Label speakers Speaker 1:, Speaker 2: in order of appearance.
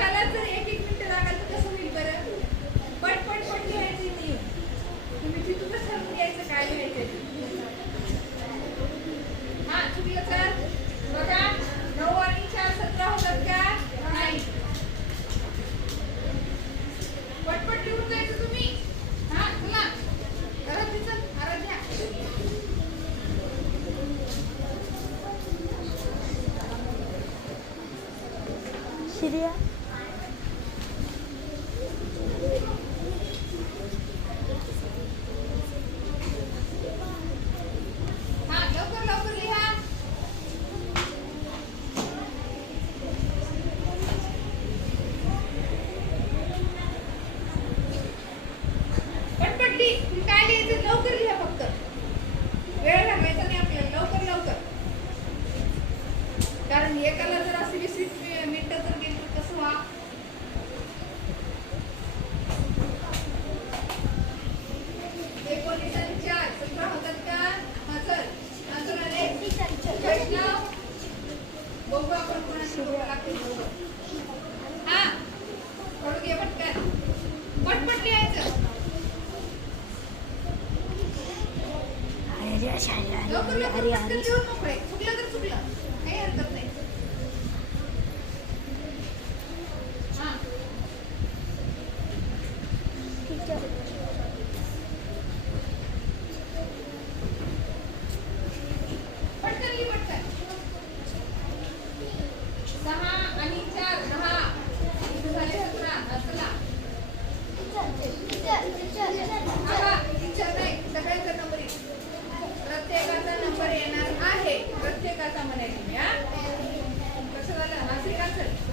Speaker 1: एकाला जर एक एक मिनिट लागाल तर कसं होईल बरं? पट पट पट घ्यायची नाही तुम्ही तिथूनच ठरवून घ्यायचं काय घ्यायचं? हा तुम्ही तर बघा नऊ चार सतरा होतात का? नाही. पटपट लिहून जायचं तुम्ही. हा चला. करत तिचं आराध्या. Syria कारण एकाला जर असे वीस वीस मिनटं जर गेली तर कसं व्हा? एकोणीस चार सतरा होतात का हजर अजून आले. वैष्णव बघू आपण कोणाशी बघू लागते हा? थोडं घे पटकन. पटपट लिहायचं.
Speaker 2: अरे अरे अरे अरे
Speaker 1: चुकलं तर चुकलं. sama netinya. Kesalahan hasil kasir.